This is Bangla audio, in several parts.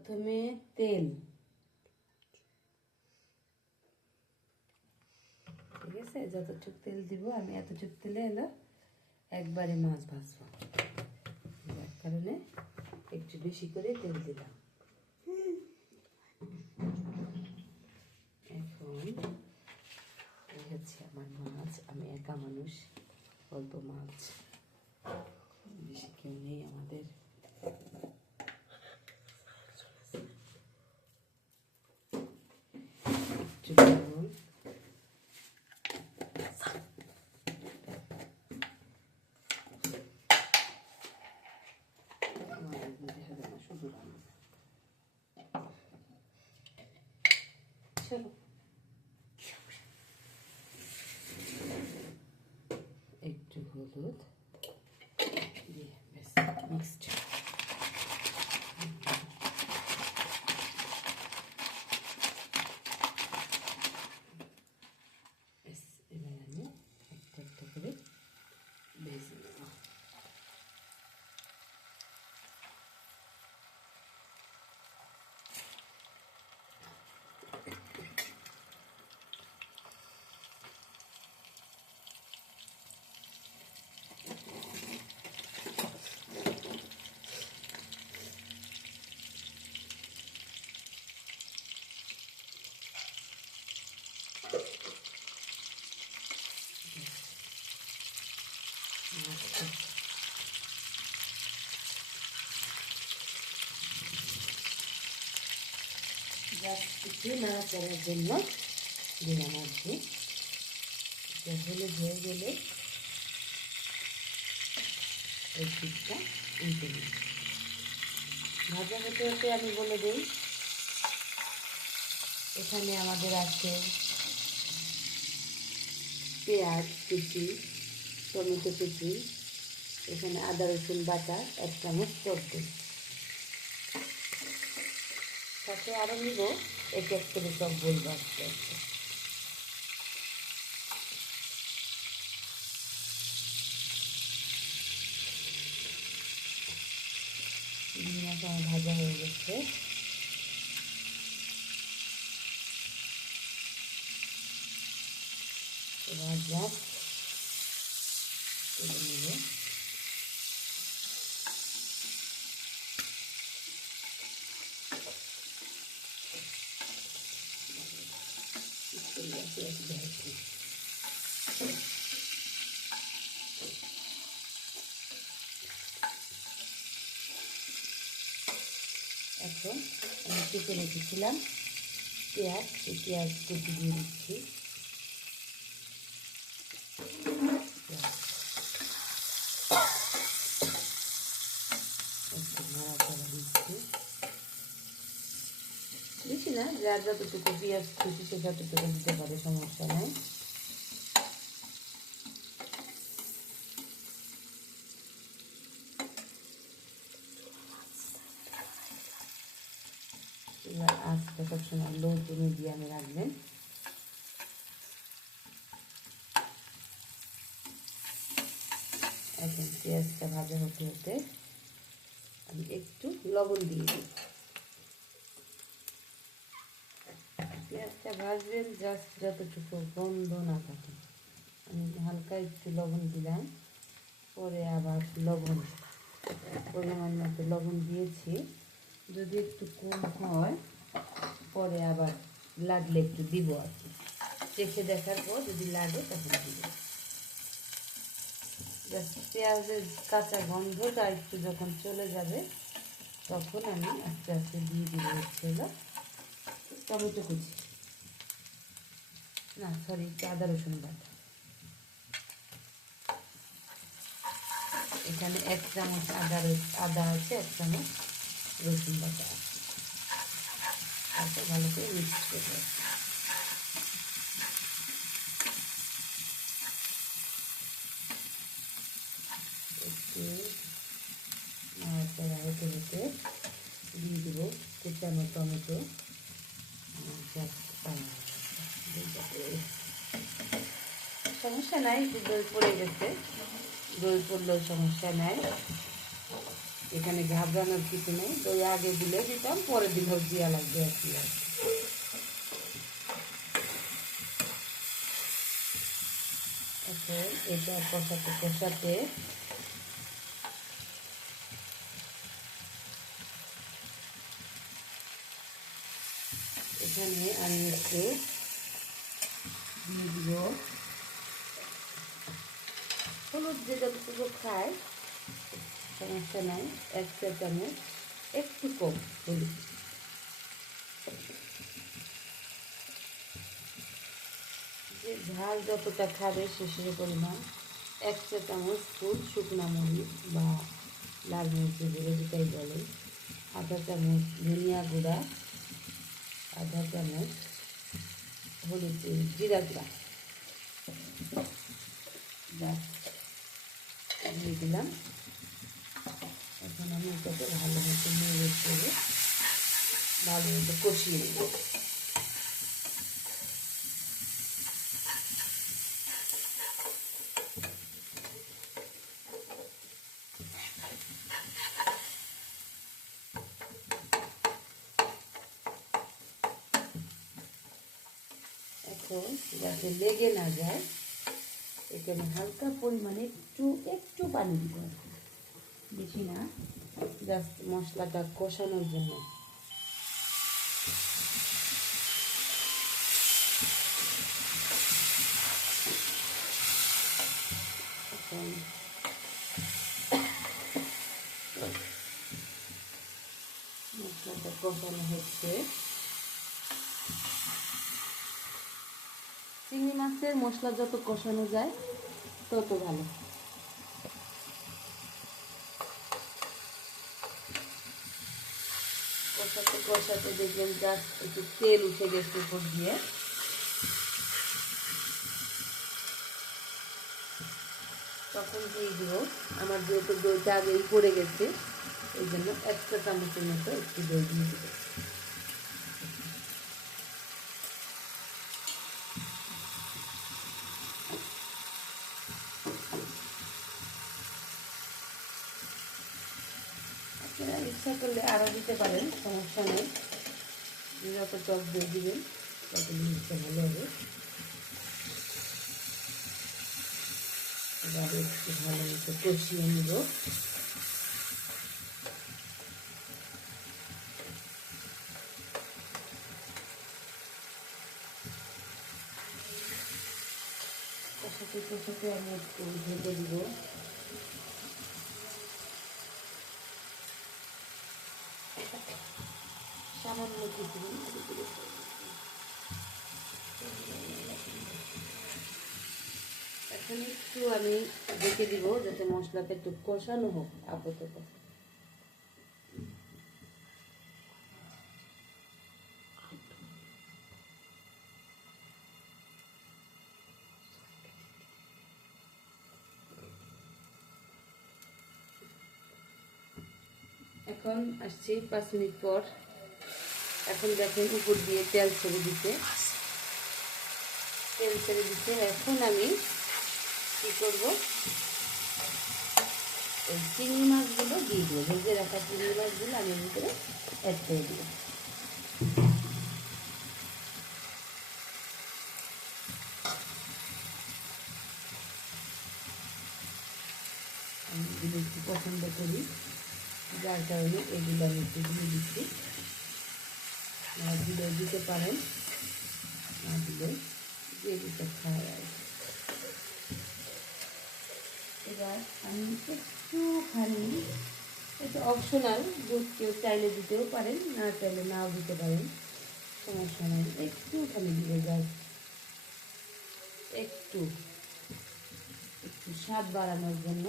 প্রথমে তেল, ঠিক আছে? যতটুক তেল দিব আমি এতটুক তেলে এলো একবারে মাছ ভাজবো, যার কারণে একটু বেশি করে তেল দিলাম। এখন এই হচ্ছে আমার মাছ, আমি একা মানুষ, অল্প মাছ, বেশি কেউ নেই আমাদের। একটু লবণ, একটু হলুদ দিয়ে বেশ মিক্সড। এবার আমি একটা একটা করে ভেজে নেব। একটু নাড়াচাড়ার জন্য দিলাম আর কি। হলুদ হয়ে গেলে এই পিঠটা উল্টে দিই। ভাজা হতে হতে আমি বলে দিই, এখানে আমাদের আছে পেঁয়াজ কুচি, টমেটো কুচি, এখানে আদা রসুন বাটা 1 চামচ টক, সাথে আরও নিব এক এক করে সব বলবো আস্তে আস্তে। মাছ আমার ভাজা হয়ে গেছে, এবার জাস্ট তুলে নেব। এখন আমি কেটে রেখেছিলাম পেঁয়াজ, এই পেঁয়াজ কুচি দিয়ে দিচ্ছি। একটু নাড়াচাড়া দিচ্ছি, বেশি না, যার যতটুকু পেঁয়াজ খুশি সে যতটুকু দিতে পারে, সমস্যা নাই। আজকে সবসময় লো টু মিডিয়ামে রাখবেন। এখন পেঁয়াজটা ভাজা হতে হতে আমি একটু লবণ দিয়ে দিই। পেঁয়াজটা ভাজবেন জাস্ট যতটুকু গন্ধ না থাকে। আমি হালকা একটু লবণ দিলাম, পরে আবার লবণ পরিমাণ মতো লবণ দিয়েছি। যদি একটু কম হয় পরে আবার লাগলে একটু দিব আর কি, চেখে দেখার পর যদি লাগে তখন দিব। জাস্ট পেঁয়াজের কাঁচা গন্ধটা একটু যখন চলে যাবে তখন আমি আস্তে আস্তে দিয়ে দিব হচ্ছে টমেটো কুচি, না সরি আদা রসুন বাটা। এখানে 1 চামচ আদা আছে, 1 চামচ রসুন বাটা আছে। ভালো করে মিক্স করে একটু নাড়াচাড়া হতে হতে দিয়ে দেবো কুচানো টমেটো। সমস্যা নাই, দই পড়ে গেছে, দই পড়লেও সমস্যা নাই। এখানে ঘাবড়ানোর কিছু নেই, দই আগে দিলে দিতাম, পরে দিলেও দেওয়া লাগবে আর কি। এখন এটা কষাতে কষাতে এখানে আমি একটু দিয়ে দিব হলুদ, যে যতটুকু খায় সমস্যা নাই, 1 চা চামচ, একটু কম হলুদ। যে ঝাল যতটা খাবে সে পরিমাণ 1 চা চামচ ফুল শুকনা মরিচ বা লাল মরিচের গুঁড়ো যেটাই বলে, আধা চামচ ধনিয়া গুঁড়া, আধা চামচ হলুদ জিরা গুঁড়া দিয়ে দিলাম। এখন আমি এটাকে ভালো মতো নেড়ে করে ভালো মতো কষিয়ে নেব। এখন যাতে লেগে না যায় এখানে হালকা পরিমাণে একটু পানি দিব, বেশি না, জাস্ট মশলাটা কষানোর জন্য। এখন মশলাটা কষানো হচ্ছে। চিংড়ি মাছের মশলা যত কষানো যায় তত ভালো। কষাতে কষাতে দেখবেন জাস্ট একটু তেল উঠে গেছে উপর দিয়ে, তখন দিয়ে দিব। আমার যেহেতু দইটা আগেই পড়ে গেছে এই জন্য 1 চা চামচের মতো একটু দই দিয়ে দিব। আপনারা ইচ্ছা করলে আরও দিতে পারেন, সমস্যা নেই। যত টক দই দিবেন তত জিনিসটা ভালো হবে। এবার একটু ভালো মতো কষিয়ে নেব। কষাতে কষাতে আমি একটু ঢেকে দিব। সামান্য কিছু এখন একটু আমি ঢেকে দিব যাতে মশলাটা একটু কষানো হোক আপাতত। এখন আসছি 5 মিনিট পর। এখন দেখেন উপর দিয়ে তেল ছেড়ে দিতে, এখন আমি কী করব, এই চিংড়ি মাছগুলো দিয়ে দেবো। ভেজে রাখা চিংড়ি মাছগুলো আমি এর ভিতরে অ্যাড করে দেবো। আমি এগুলো একটু পছন্দ করি, যার কারণে এগুলো আমি একটু দিয়ে দিচ্ছি। দিলে দিতে পারেন, না দিলে দিয়ে দিতে খাওয়া যায়। এবার আমি একটুখানি, এটা অপশনাল, দুধ কেউ চাইলে দিতেও পারেন, না চাইলে নাও দিতে পারেন, সমস্যা নেই। একটুখানি দিলে জাস্ট একটু স্বাদ বাড়ানোর জন্য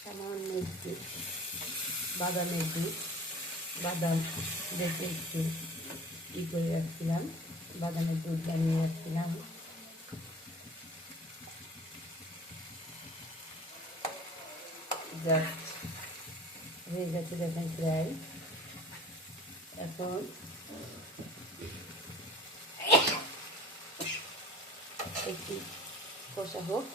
সামান্য একটু বাদামের দুধ, বাদাম বেটে একটু করে রাখছিলাম, বাদামের দুধ বানিয়ে রাখছিলাম। জাস্ট হয়ে গেছে দেখেন প্রায়। এখন একটু কষা হোক,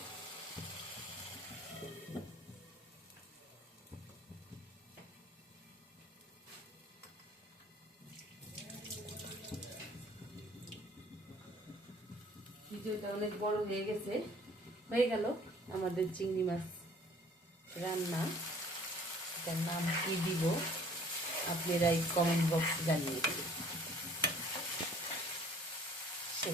ভিডিওটা অনেক বড় হয়ে গেছে। হয়ে গেল আমাদের চিংড়ি মাছ রান্না। এটার নাম কি দিব আপনারা এই কমেন্ট বক্সে জানিয়ে দেবেন।